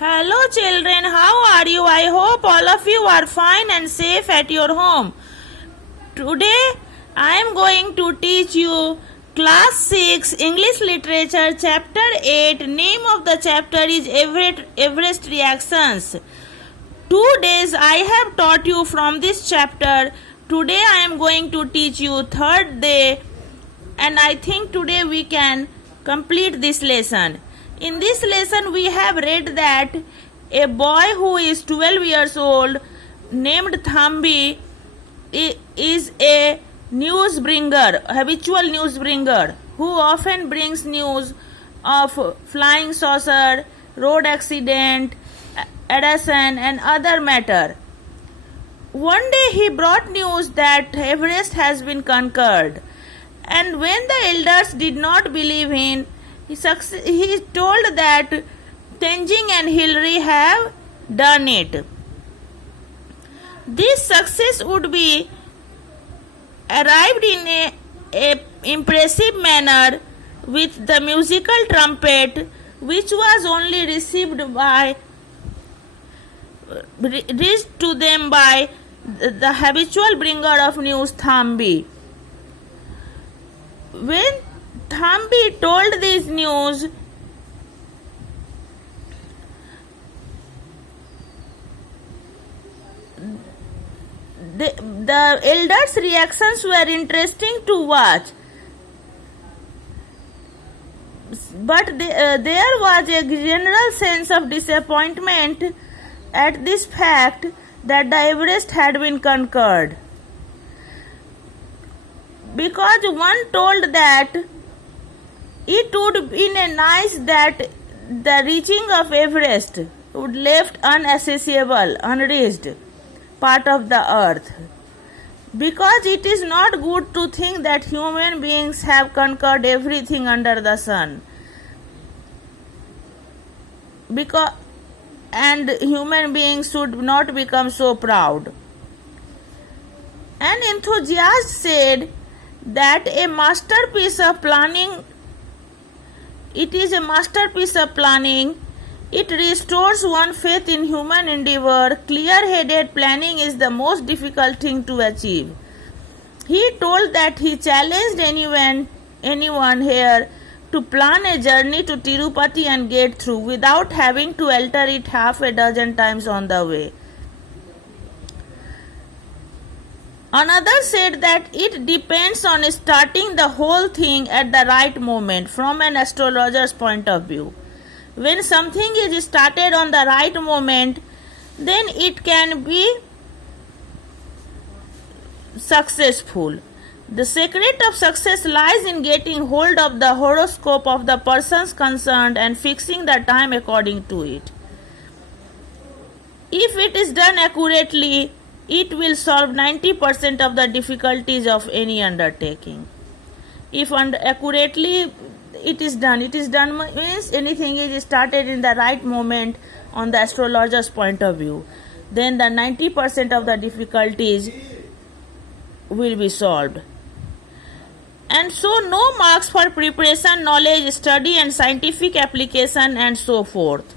Hello children, how are you? I hope all of you are fine and safe at your home. Today I am going to teach you class 6 English literature chapter 8. Name of the chapter is Everest reactions. 2 days I have taught you from this chapter. Today I am going to teach you third day, and I think today we can complete this lesson. In this lesson we have read that a boy who is 12 years old named Thambi is a habitual news bringer who often brings news of flying saucer, road accident, arson and other matter. One day he brought news that Everest has been conquered, and when the elders did not believe him, he told that Tenzing and Hillary have done it. This success would be arrived in a impressive manner with the musical trumpet, which was only reached to them by the habitual bringer of news, Thambi. When Thambi told this news, the elders' reactions were interesting to watch, but there was a general sense of disappointment at this fact that the Everest had been conquered, because one told that it would be nice that the reaching of Everest would left inaccessible, unreached part of the earth, because it is not good to think that human beings have conquered everything under the sun, and human beings should not become so proud. An enthusiast said that it is a masterpiece of planning. It restores one's faith in human endeavor. Clear-headed planning is the most difficult thing to achieve. He told that he challenged anyone here to plan a journey to Tirupati and get through without having to alter it half a dozen times on the way. Another said that it depends on starting the whole thing at the right moment from an astrologer's point of view. When something is started on the right moment, then it can be successful. The secret of success lies in getting hold of the horoscope of the persons concerned and fixing the time according to it. If it is done accurately, it will solve 90% of the difficulties of any undertaking. If accurately it is done means anything is started in the right moment on the astrologer's point of view, then the 90% of the difficulties will be solved. And so no marks for preparation, knowledge, study and scientific application and so forth.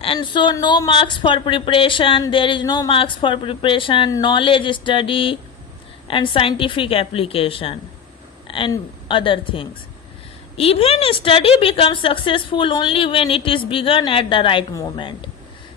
And so no marks for preparation, there is no marks for preparation, knowledge, study and scientific application and other things. Even study becomes successful only when it is begun at the right moment.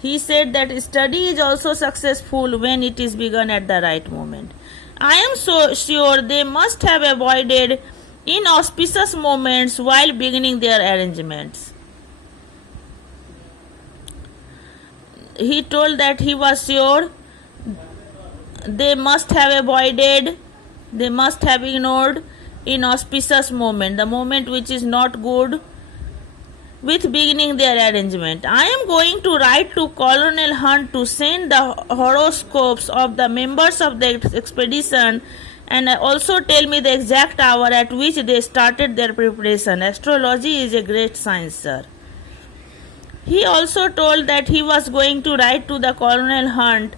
He said that study is also successful when it is begun at the right moment. I am so sure they must have avoided inauspicious moments while beginning their arrangements. He told that he was sure they must have ignored inauspicious moment, the moment which is not good, with beginning their arrangement. I am going to write to Colonel Hunt to send the horoscopes of the members of the expedition and also tell me the exact hour at which they started their preparation. Astrology is a great science, sir. He also told that he was going to write to the Colonel Hunt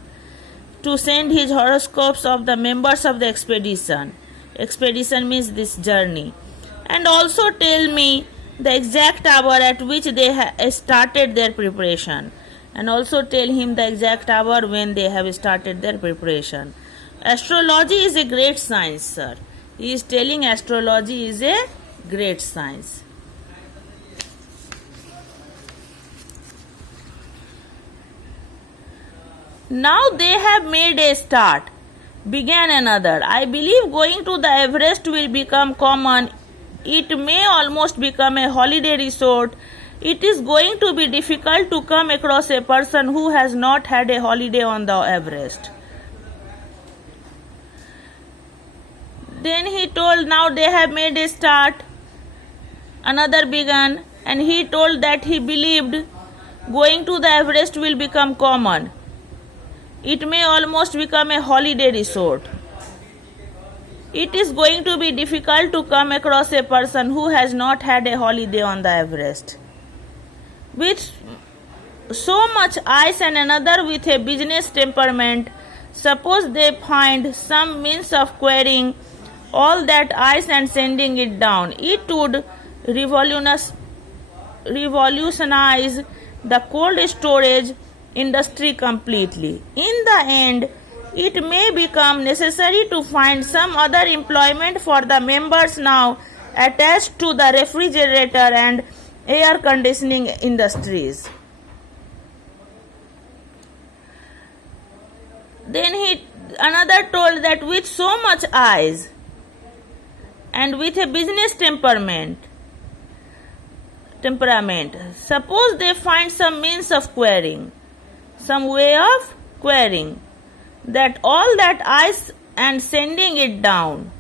to send his horoscopes of the members of the expedition. Expedition means this journey. And also tell me the exact hour at which they started their preparation, and also tell him the exact hour when they have started their preparation. Astrology is a great science, sir. He is telling astrology is a great science. Now they have made a start, began another. I believe going to the Everest will become common. It may almost become a holiday resort. It is going to be difficult to come across a person who has not had a holiday on the Everest. Then he told, now they have made a start, another began, and he told that he believed going to the Everest will become common. It may almost become a holiday resort. It is going to be difficult to come across a person who has not had a holiday on the Everest. With so much ice and another with a business temperament, suppose they find some means of querying all that ice and sending it down. It would revolutionize the cold storage industry completely. In the end, it may become necessary to find some other employment for the members now attached to the refrigerator and air conditioning industries. Then another told that with so much ice and with a business temperament, suppose they find some means of querying, some way of querying that all that ice and sending it down.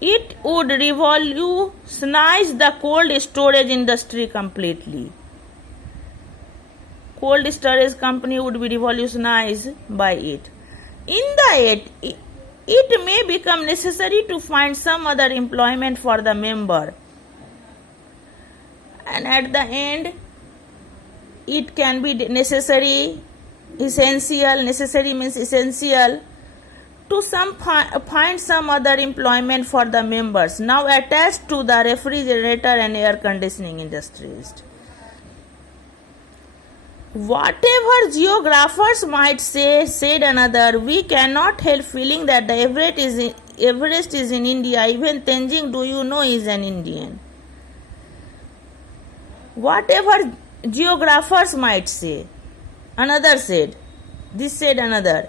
It would revolutionize the cold storage industry completely. Cold storage company would be revolutionized by it. In the end, it may become necessary to find some other employment for the member. And at the end, it can be necessary, essential, necessary means essential, to find some other employment for the members now attached to the refrigerator and air conditioning industries. Whatever geographers might say, said another, we cannot help feeling that the Everest is in India. Even Tenzing, do you know, is an Indian. Whatever geographers might say, another said, this said another,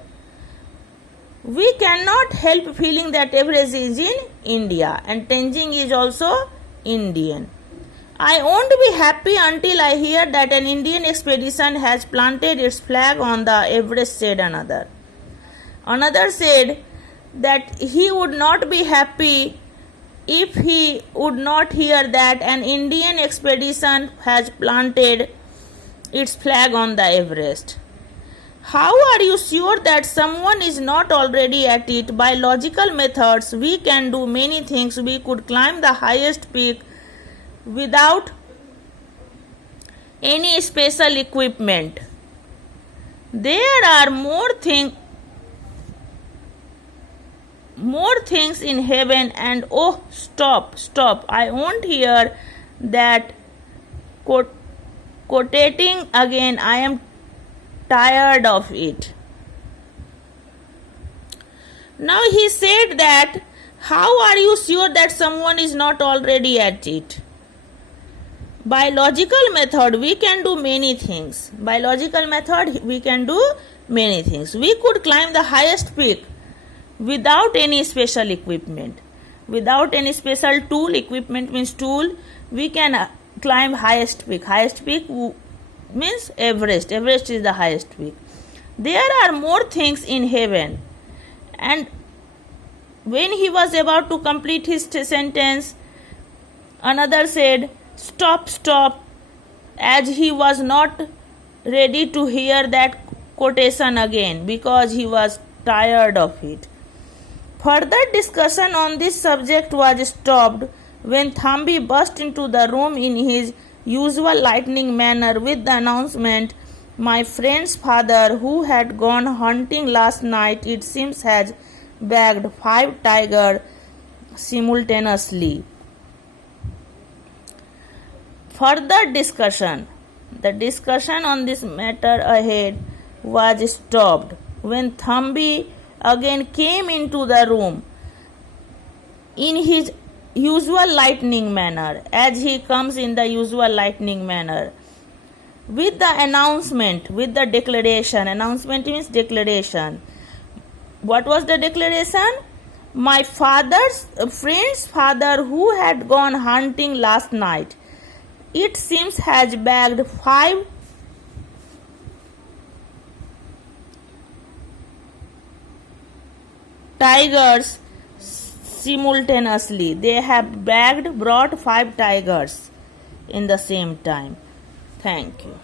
we cannot help feeling that Everest is in India and Tenzing is also Indian. I won't be happy until I hear that an Indian expedition has planted its flag on the Everest, said another. Another said that he would not be happy if he would not hear that an Indian expedition has planted its flag on the Everest. How are you sure that someone is not already at it? By logical methods, we can do many things. We could climb the highest peak without any special equipment. There are more things in heaven, and oh, stop, I won't hear that quotating again. I am tired of it. Now he said that, how are you sure that someone is not already at it? By logical method, we can do many things. We could climb the highest peak without any special equipment. Without any special tool, equipment means tool, we can climb highest peak. Highest peak means Everest. Everest is the highest peak. There are more things in heaven. And when he was about to complete his sentence, another said, stop, as he was not ready to hear that quotation again because he was tired of it. Further discussion on this subject was stopped when Thambi burst into the room in his usual lightning manner with the announcement, my friend's father, who had gone hunting last night, it seems has bagged 5 tigers simultaneously. Further discussion. The discussion on this matter ahead was stopped when Thambi again came into the room in his usual lightning manner, as he comes in the usual lightning manner, with the announcement, with the declaration. Announcement means declaration. What was the declaration? My father's friend's father, who had gone hunting last night, it seems has bagged 5 tigers simultaneously. They have brought 5 tigers in the same time. Thank you.